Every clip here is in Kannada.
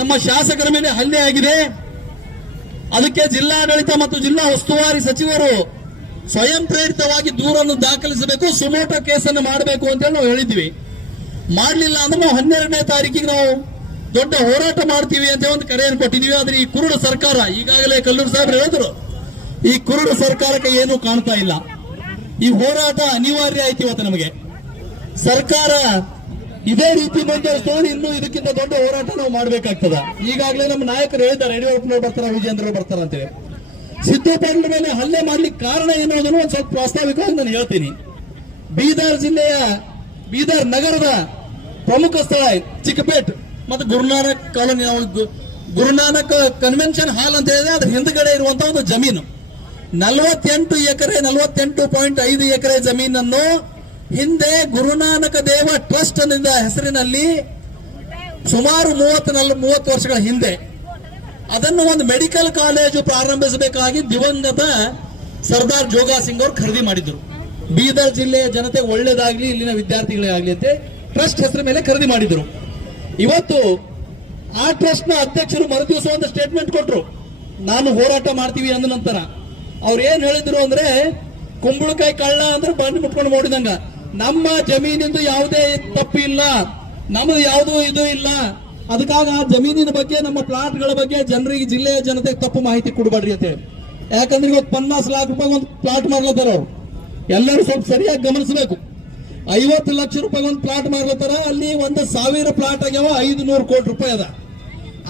ನಮ್ಮ ಶಾಸಕರ ಮೇಲೆ ಹಲ್ಲೆ ಆಗಿದೆ. ಅದಕ್ಕೆ ಜಿಲ್ಲಾಡಳಿತ ಮತ್ತು ಜಿಲ್ಲಾ ಉಸ್ತುವಾರಿ ಸಚಿವರು ಸ್ವಯಂ ಪ್ರೇರಿತವಾಗಿ ದೂರನ್ನು ದಾಖಲಿಸಬೇಕು, ಸುಮೋಟೋ ಕೇಸನ್ನು ಮಾಡಬೇಕು ಅಂತೇಳಿ ನಾವು ಹೇಳಿದ್ವಿ. ಮಾಡಲಿಲ್ಲ ಅಂದ್ರೆ ನಾವು 12ನೇ ತಾರೀಕಿಗೆ ನಾವು ದೊಡ್ಡ ಹೋರಾಟ ಮಾಡ್ತೀವಿ ಅಂತ ಒಂದು ಕರೆಯನ್ನು ಕೊಟ್ಟಿದ್ದೀವಿ. ಆದ್ರೆ ಈ ಕುರುಡು ಸರ್ಕಾರ, ಈಗಾಗಲೇ ಕಲ್ಲೂರು ಸಾಹೇಬ್ರು ಹೇಳಿದ್ರು, ಈ ಕುರುಡು ಸರ್ಕಾರಕ್ಕೆ ಏನೂ ಕಾಣ್ತಾ ಇಲ್ಲ. ಈ ಹೋರಾಟ ಅನಿವಾರ್ಯ ಆಯ್ತು ಇವತ್ತು ನಮಗೆ. ಸರ್ಕಾರ ಇದೇ ರೀತಿ ಮುಂದುವರಿಸಿದ್ರೆ ಇನ್ನೂ ಇದಕ್ಕಿಂತ ದೊಡ್ಡ ಹೋರಾಟ ನಾವು ಮಾಡಬೇಕಾಗ್ತದ. ಈಗಾಗಲೇ ನಮ್ಮ ನಾಯಕರು ಹೇಳಿದ್ದಾರೆ, ಯಡಿಯೂರಪ್ಪನವರು ಬರ್ತಾರ, ವಿಜೇಂದ್ರ ಬರ್ತಾರ ಅಂತೇಳಿ. ಸಿದ್ದು ಪಾಟೀಲ್ ಮೇಲೆ ಹಲ್ಲೆ ಮಾಡ್ಲಿಕ್ಕೆ ಕಾರಣ ಏನು ಅನ್ನೋದನ್ನು ಒಂದು ಸ್ವಲ್ಪ ಪ್ರಾಸ್ತಾವಿಕವಾಗಿ ನಾನು ಹೇಳ್ತೀನಿ. ಬೀದರ್ ಜಿಲ್ಲೆಯ ಬೀದರ್ ನಗರದ ಪ್ರಮುಖ ಸ್ಥಳ ಚಿಕ್ಕಪೇಟ್ ಮತ್ತು Guru Nanak colony, Guru Nanak convention hall ಅಂತ ಹೇಳಿದ್ರೆ ಅದ್ರ ಹಿಂದ್ಗಡೆ ಇರುವಂತಹ ಒಂದು ಜಮೀನು 48 ಎಕರೆ 48.5 ಎಕರೆ ಜಮೀನನ್ನು ಹಿಂದೆ ಗುರುನಾನಕ ದೇವ ಟ್ರಸ್ಟ್ ಹೆಸರಿನಲ್ಲಿ ಸುಮಾರು 30 ವರ್ಷಗಳ ಹಿಂದೆ ಅದನ್ನು ಒಂದು ಮೆಡಿಕಲ್ ಕಾಲೇಜು ಪ್ರಾರಂಭಿಸಬೇಕಾಗಿ ದಿವಂಗತ ಸರ್ದಾರ್ ಜೋಗಾ ಸಿಂಗ್ ಅವರು ಖರೀದಿ ಮಾಡಿದ್ರು. ಬೀದರ್ ಜಿಲ್ಲೆಯ ಜನತೆ ಒಳ್ಳೇದಾಗ್ಲಿ, ಇಲ್ಲಿನ ವಿದ್ಯಾರ್ಥಿಗಳಿಗಾಗ್ಲಿ ಅಂತ ಟ್ರಸ್ಟ್ ಹೆಸರ ಮೇಲೆ ಖರೀದಿ ಮಾಡಿದ್ರು. ಇವತ್ತು ಆ ಟ್ರಸ್ಟ್ ನ ಅಧ್ಯಕ್ಷರು ಮರುದಿವಸ ಒಂದು ಸ್ಟೇಟ್ಮೆಂಟ್ ಕೊಟ್ರು, ನಾನು ಹೋರಾಟ ಮಾಡ್ತೀವಿ ಅಂದ ನಂತರ. ಅವ್ರು ಏನ್ ಹೇಳಿದ್ರು ಅಂದ್ರೆ, ಕುಂಬಳಕಾಯಿ ಕಳ್ಳ ಅಂದ್ರೆ ಬಂದು ಮುಟ್ಕೊಂಡು ನೋಡಿದಂಗ, ನಮ್ಮ ಜಮೀನಿಂದು ಯಾವುದೇ ತಪ್ಪು ಇಲ್ಲ, ನಮ್ದು ಯಾವುದೂ ಇದು ಇಲ್ಲ, ಅದಕ್ಕಾಗ ಆ ಜಮೀನಿನ ಬಗ್ಗೆ, ನಮ್ಮ ಪ್ಲಾಟ್ಗಳ ಬಗ್ಗೆ ಜನರಿಗೆ, ಜಿಲ್ಲೆಯ ಜನತೆಗೆ ತಪ್ಪು ಮಾಹಿತಿ ಕೊಡಬೇಡ್ರಿ ಅಂತ ಹೇಳಿ. ಯಾಕಂದ್ರೆ ಇವತ್ತು 50 ಲಕ್ಷ ರೂಪಾಯಿ ಒಂದು ಪ್ಲಾಟ್ ಮಾಡ್ಲತ್ತಾರ ಅವ್ರು. ಎಲ್ಲರೂ ಸ್ವಲ್ಪ ಸರಿಯಾಗಿ ಗಮನಿಸಬೇಕು. 50 ಲಕ್ಷ ರೂಪಾಯಿ ಒಂದು ಪ್ಲಾಟ್ ಮಾಡ್ಲತ್ತಾರ, ಅಲ್ಲಿ 1,000 ಪ್ಲಾಟ್ ಆಗ್ಯಾವ, 500 ಕೋಟಿ ರೂಪಾಯಿ ಅದ.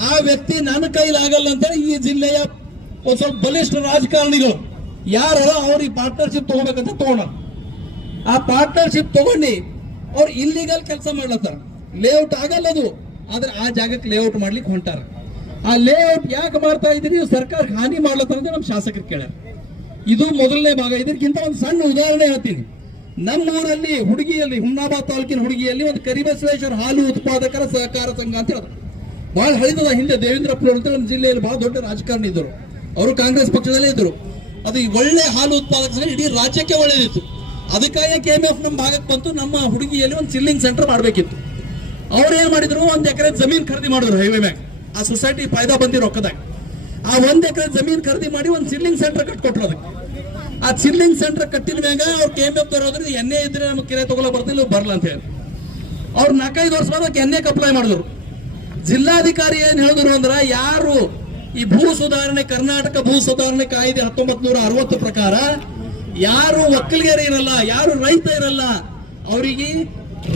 ಆ ವ್ಯಕ್ತಿ ನನ್ನ ಕೈಲಿ ಆಗಲ್ಲ ಅಂತೇಳಿ ಈ ಜಿಲ್ಲೆಯ ಒಂದ್ ಸ್ವಲ್ಪ ಬಲಿಷ್ಠ ರಾಜಕಾರಣಿಗಳು ಯಾರ ಅವ್ರಿಗೆ ಪಾರ್ಟ್ನರ್ಶಿಪ್ ತಗೋಬೇಕಂತ ತಗೊಂಡ. ಆ ಪಾರ್ಟ್ನರ್ಶಿಪ್ ತಗೊಂಡು ಅವ್ರು ಇಲ್ಲಿಗಲ್ ಕೆಲಸ ಮಾಡ್ಲತ್ತಾರ. ಲೇಔಟ್ ಆಗಲ್ಲ ಅದು, ಆದ್ರೆ ಆ ಜಾಗಕ್ಕೆ ಲೇಔಟ್ ಮಾಡ್ಲಿಕ್ಕೆ ಹೊಂಟಾರ. ಆ ಲೇಔಟ್ ಯಾಕೆ ಮಾಡ್ತಾ ಇದ್ದೀರಿ, ಸರ್ಕಾರಕ್ಕೆ ಹಾನಿ ಮಾಡ್ಲತ್ತಾರ ಅಂತ ನಮ್ಮ ಶಾಸಕರು ಕೇಳ್ಯಾರ. ಇದು ಮೊದಲನೇ ಭಾಗ. ಇದಕ್ಕಿಂತ ಒಂದು ಸಣ್ಣ ಉದಾಹರಣೆ ಹೇಳ್ತೀನಿ. ನಮ್ಮೂರಲ್ಲಿ ಹುಡುಗಿಯಲ್ಲಿ, ಹುಮ್ನಾಬಾದ್ ತಾಲೂಕಿನ ಹುಡುಗಿಯಲ್ಲಿ ಒಂದು ಕರಿಬಸವೇಶ್ವರ ಹಾಲು ಉತ್ಪಾದಕರ ಸಹಕಾರ ಸಂಘ ಅಂತ ಹೇಳೋದು ಬಹಳ ಹಳಿದದ. ಹಿಂದೆ ದೇವೇಂದ್ರಪ್ಪನವರು ಅಂತ ನಮ್ಮ ಜಿಲ್ಲೆಯಲ್ಲಿ ಬಹಳ ದೊಡ್ಡ ರಾಜಕಾರಣಿ ಇದ್ದರು, ಅವರು ಕಾಂಗ್ರೆಸ್ ಪಕ್ಷದಲ್ಲೇ ಇದ್ದರು. ಅದು ಒಳ್ಳೆ ಹಾಲು ಉತ್ಪಾದಕ ಸಂಘ, ಇಡೀ ರಾಜ್ಯಕ್ಕೆ ಒಳ್ಳೇದಿತ್ತು. ಅದಕ್ಕಾಗಿ KMF ನಮ್ಮ ಭಾಗಕ್ಕೆ ಬಂತು. ನಮ್ಮ ಹುಡುಗಿಯಲ್ಲಿ ಒಂದು ಚಿಲ್ಲಿಂಗ್ ಸೆಂಟರ್ ಮಾಡಬೇಕಿತ್ತು. ಅವ್ರು ಏನ್ ಮಾಡಿದ್ರು, 1 ಎಕರೆ ಜಮೀನ್ ಖರೀದಿ ಮಾಡಿದ್ರು ಹೈವೇ ಮ್ಯಾಗ, ಆ ಸೊಸೈಟಿ ಫಾಯ್ದಾ ಬಂದಿ ರೊಕ್ಕದಾಗ. ಆ 1 ಎಕರೆ ಜಮೀನ್ ಖರೀದಿ ಮಾಡಿ ಒಂದು ಚಿಲ್ಲಿಂಗ್ ಸೆಂಟರ್ ಕಟ್ಕೊಟ್ರು. ಅದಕ್ಕೆ ಆ ಚಿಲ್ಲಿಂಗ್ ಸೆಂಟರ್ ಕಟ್ಟಿದ ಮ್ಯಾಗ ಅವ್ರು KMF ತರೋದ್ರೆ ಎಣ್ಣೆ ಇದ್ರೆ ನಮ್ಗೆ ಕಿರೆ ತಗೊಳ್ಳೋ ಬರ್ತಿಲ್ಲ, ಬರಲ್ಲ ಅಂತ ಹೇಳಿ ಅವ್ರು 4-5 ವರ್ಷ बाद ಎಣ್ಣೆಗೆ ಅಪ್ಲೈ ಮಾಡಿದ್ರು. ಜಿಲ್ಲಾಧಿಕಾರಿ ಏನ್ ಹೇಳಿದ್ರು ಅಂದ್ರ, ಯಾರು ಈ ಭೂ ಸುಧಾರಣೆ, ಕರ್ನಾಟಕ ಭೂ ಸುಧಾರಣೆ ಕಾಯ್ದೆ 1960 ಪ್ರಕಾರ ಯಾರು ಒಕ್ಕಲಿಗರ ಇರಲ್ಲ, ಯಾರು ರೈತ ಇರಲ್ಲ, ಅವರಿಗೆ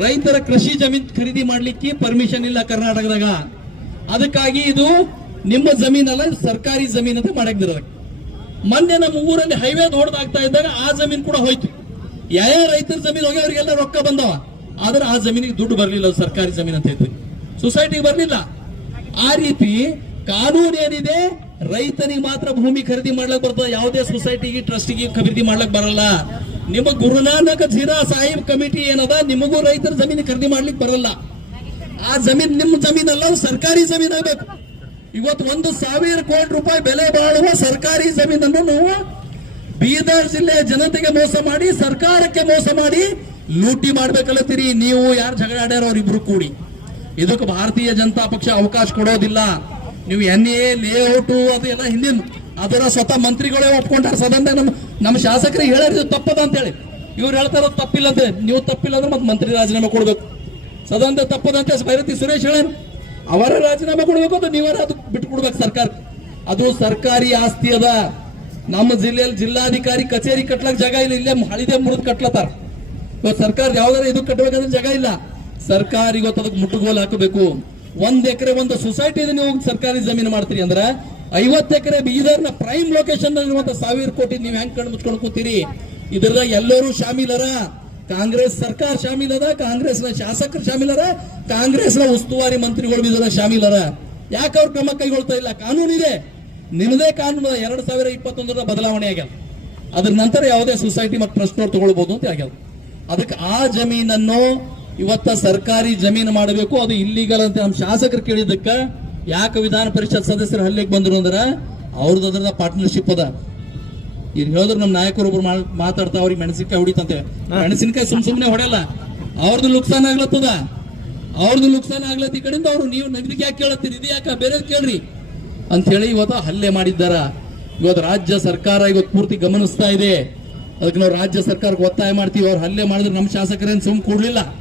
ರೈತರ ಕೃಷಿ ಜಮೀನ್ ಖರೀದಿ ಮಾಡ್ಲಿಕ್ಕೆ ಪರ್ಮಿಷನ್ ಇಲ್ಲ ಕರ್ನಾಟಕದಾಗ. ಅದಕ್ಕಾಗಿ ಇದು ನಿಮ್ಮ ಜಮೀನಲ್ಲ, ಸರ್ಕಾರಿ ಜಮೀನ್ ಅಂತ ಮಾಡಕ್ದಿರ. ಮೊನ್ನೆ ನಮ್ಮ ಊರಲ್ಲಿ ಹೈವೇ ದೊಡ್ಡದಾಗ್ತಾ ಇದ್ದಾಗ ಆ ಜಮೀನ್ ಕೂಡ ಹೋಯ್ತು. ಯಾವ ರೈತರ ಜಮೀನ್ ಹೋಗಿ ಅವರಿಗೆಲ್ಲ ರೊಕ್ಕ ಬಂದವ, ಆದ್ರೆ ಆ ಜಮೀನಿಗೆ ದುಡ್ಡು ಬರಲಿಲ್ಲ, ಸರ್ಕಾರಿ ಜಮೀನ್ ಅಂತ ಇದ್ವಿ, ಸೊಸೈಟಿಗೆ ಬರಲಿಲ್ಲ. ಆ ರೀತಿ ಕಾನೂನು ಏನಿದೆ, ರೈತನಿಗೆ ಮಾತ್ರ ಭೂಮಿ ಖರೀದಿ ಮಾಡ್ಲಕ್ ಬರ್ತದೆ, ಯಾವುದೇ ಸೊಸೈಟಿಗೆ ಟ್ರಸ್ಟಿಗೆ ಖರೀದಿ ಮಾಡ್ಲಕ್ ಬರಲ್ಲ. ನಿಮ್ಮ ಗುರುನಾನಕ್ ಜೀರಾ ಸಾಹಿಬ್ ಕಮಿಟಿ ಏನದ, ನಿಮಗೂ ರೈತರ ಜಮೀನು ಖರೀದಿ ಮಾಡ್ಲಿಕ್ಕೆ ಬರಲ್ಲ. ಆ ಜಮೀನ್ ನಿಮ್ಮ ಜಮೀನಲ್ಲ, ಸರ್ಕಾರಿ ಜಮೀನ್ ಆಗಬೇಕು. ಇವತ್ತು 1,000 ಕೋಟಿ ರೂಪಾಯಿ ಬೆಲೆ ಬಾಳುವ ಸರ್ಕಾರಿ ಜಮೀನನ್ನು ನಾವು ಬೀದರ್ ಜಿಲ್ಲೆಯ ಜನತೆಗೆ ಮೋಸ ಮಾಡಿ, ಸರ್ಕಾರಕ್ಕೆ ಮೋಸ ಮಾಡಿ ಲೂಟಿ ಮಾಡ್ಬೇಕಲ್ಲತ್ತೀರಿ. ನೀವು ಯಾರು ಜಗಳ ಆಡ್ಯಾರ ಅವರಿಬ್ರು ಕೂಡಿ. ಇದಕ್ಕೆ ಭಾರತೀಯ ಜನತಾ ಪಕ್ಷ ಅವಕಾಶ ಕೊಡೋದಿಲ್ಲ. ನೀವು NA ಲೇಔಟು ಅದು ಎಲ್ಲ ಹಿಂದಿನ ಅದರ ಸ್ವತಃ ಮಂತ್ರಿಗಳೇ ಒಪ್ಕೊಂಡಾರ. ಸದನ ನಮ್ಮ ಶಾಸಕರಿಗೆ ಹೇಳಿದ್ರು ತಪ್ಪದ ಅಂತ ಹೇಳಿ, ಇವ್ರು ಹೇಳ್ತಾರ ತಪ್ಪಿಲ್ಲ ಅಂತ. ನೀವು ತಪ್ಪಿಲ್ಲ ಅಂದ್ರೆ ಮತ್ತೆ ಮಂತ್ರಿ ರಾಜೀನಾಮೆ ಕೊಡ್ಬೇಕು. ಸದನ ತಪ್ಪದಂತೆ ಭೈರತಿ ಸುರೇಶ್ ಹೇಳೇನು, ಅವರ ರಾಜೀನಾಮೆ ಕೊಡ್ಬೇಕು ಅಂತ ನೀವರ ಅದು ಬಿಟ್ಟು ಕೊಡ್ಬೇಕು ಸರ್ಕಾರ. ಅದು ಸರ್ಕಾರಿ ಆಸ್ತಿ ಅದ. ನಮ್ಮ ಜಿಲ್ಲೆಯಲ್ಲಿ ಜಿಲ್ಲಾಧಿಕಾರಿ ಕಚೇರಿ ಕಟ್ಲಕ್ ಜಾಗ ಇಲ್ಲ, ಇಲ್ಲೇ ಹಳಿದೆ ಮುರಿದು ಕಟ್ಲತ್ತಾರ. ಇವತ್ತು ಸರ್ಕಾರ ಯಾವ್ದಾರ ಇದು ಕಟ್ಟಬೇಕಂದ್ರೆ ಜಾಗ ಇಲ್ಲ. ಸರ್ಕಾರ ಇವತ್ತು ಅದಕ್ಕೆ ಮುಟ್ಟುಗೋಲು ಹಾಕಬೇಕು. 1 ಎಕರೆ ಒಂದು ಸೊಸೈಟಿ ನೀವು ಸರ್ಕಾರಿ ಜಮೀನು ಮಾಡ್ತೀರಿ ಅಂದ್ರೆ 50 ಎಕರೆ ಬೀದರ್ನ ಪ್ರೈಮ್ ಲೊಕೇಶನ್ ಇರುವಂತ 1,000 ಕೋಟಿ ನೀವು ಹೆಂಗ್ ಕಣ್ಣು ಮುಚ್ಕೊಂಡು ಕೂತೀರಿ? ಇದ್ರದಾಗ ಎಲ್ಲರೂ ಶಾಮೀಲರ. ಕಾಂಗ್ರೆಸ್ ಸರ್ಕಾರ ಶಾಮೀಲದ, ಕಾಂಗ್ರೆಸ್ನ ಶಾಸಕರು ಶಾಮೀಲರ, ಕಾಂಗ್ರೆಸ್ನ ಉಸ್ತುವಾರಿ ಮಂತ್ರಿಗಳು ಬೀದರ ಶಾಮೀಲರ. ಯಾಕೆ ಅವ್ರು ಕ್ರಮ ಕೈಗೊಳ್ತಾ ಇಲ್ಲ? ಕಾನೂನು ಇದೆ, ನಿಮ್ಮದೇ ಕಾನೂನು 2021 ಬದಲಾವಣೆ ಆಗ್ಯದ. ಅದ್ರ ನಂತರ ಯಾವುದೇ ಸೊಸೈಟಿ ಮತ್ತು ಟ್ರಸ್ಟ್ನವ್ರು ತಗೊಳ್ಬಹುದು ಅಂತ ಆಗ್ಯದ. ಅದಕ್ಕೆ ಆ ಜಮೀನನ್ನು ಇವತ್ತ ಸರ್ಕಾರಿ ಜಮೀನು ಮಾಡಬೇಕು. ಅದು ಇಲ್ಲಿಗಲ್ ಅಂತ ನಮ್ಮ ಶಾಸಕರು ಕೇಳಿದ್ದಕ್ಕ ಯಾಕೆ ವಿಧಾನ ಪರಿಷತ್ ಸದಸ್ಯರು ಹಲ್ಲೆಗೆ ಬಂದ್ರು ಅಂದ್ರೆ ಅವ್ರದ್ದು ಅದ್ರದ ಪಾರ್ಟ್ನರ್ಶಿಪ್ ಅದ. ಈಗ ಹೇಳಿದ್ರು ನಮ್ಮ ನಾಯಕರೊಬ್ರು ಮಾತಾಡ್ತಾ ಅವ್ರಿಗೆ ಮೆಣಸಿನಕಾಯಿ ಹೊಡಿತಂತೆ. ಮೆಣಸಿನಕಾಯಿ ಸುಮ್ಮನೆ ಹೊಡೆಯಲ್ಲ, ಅವ್ರದ್ದು ನುಕ್ಸಾನ ಆಗ್ಲತ್ತದ. ಅವ್ರದ್ದು ನುಕ್ಸಾನ ಆಗ್ಲತ್ತ ಈ ಕಡೆಯಿಂದ ಅವರು ನೀವು ನಗದಿಗೆ ಯಾಕೆ ಕೇಳತ್ತೀರಿ, ಇದು ಯಾಕೆ ಬೇರೆ ಕೇಳ್ರಿ ಅಂತ ಹೇಳಿ ಇವತ್ತು ಹಲ್ಲೆ ಮಾಡಿದ್ದಾರ. ಇವತ್ತು ರಾಜ್ಯ ಸರ್ಕಾರ ಇವತ್ತು ಪೂರ್ತಿ ಗಮನಿಸ್ತಾ ಇದೆ. ಅದಕ್ಕೆ ನಾವು ರಾಜ್ಯ ಸರ್ಕಾರಕ್ಕೆ ಒತ್ತಾಯ ಮಾಡ್ತೀವಿ. ಅವ್ರು ಹಲ್ಲೆ ಮಾಡಿದ್ರೆ ನಮ್ಮ ಶಾಸಕರೇನು ಸುಮ್ ಕೂಡ್ಲಿಲ್ಲ.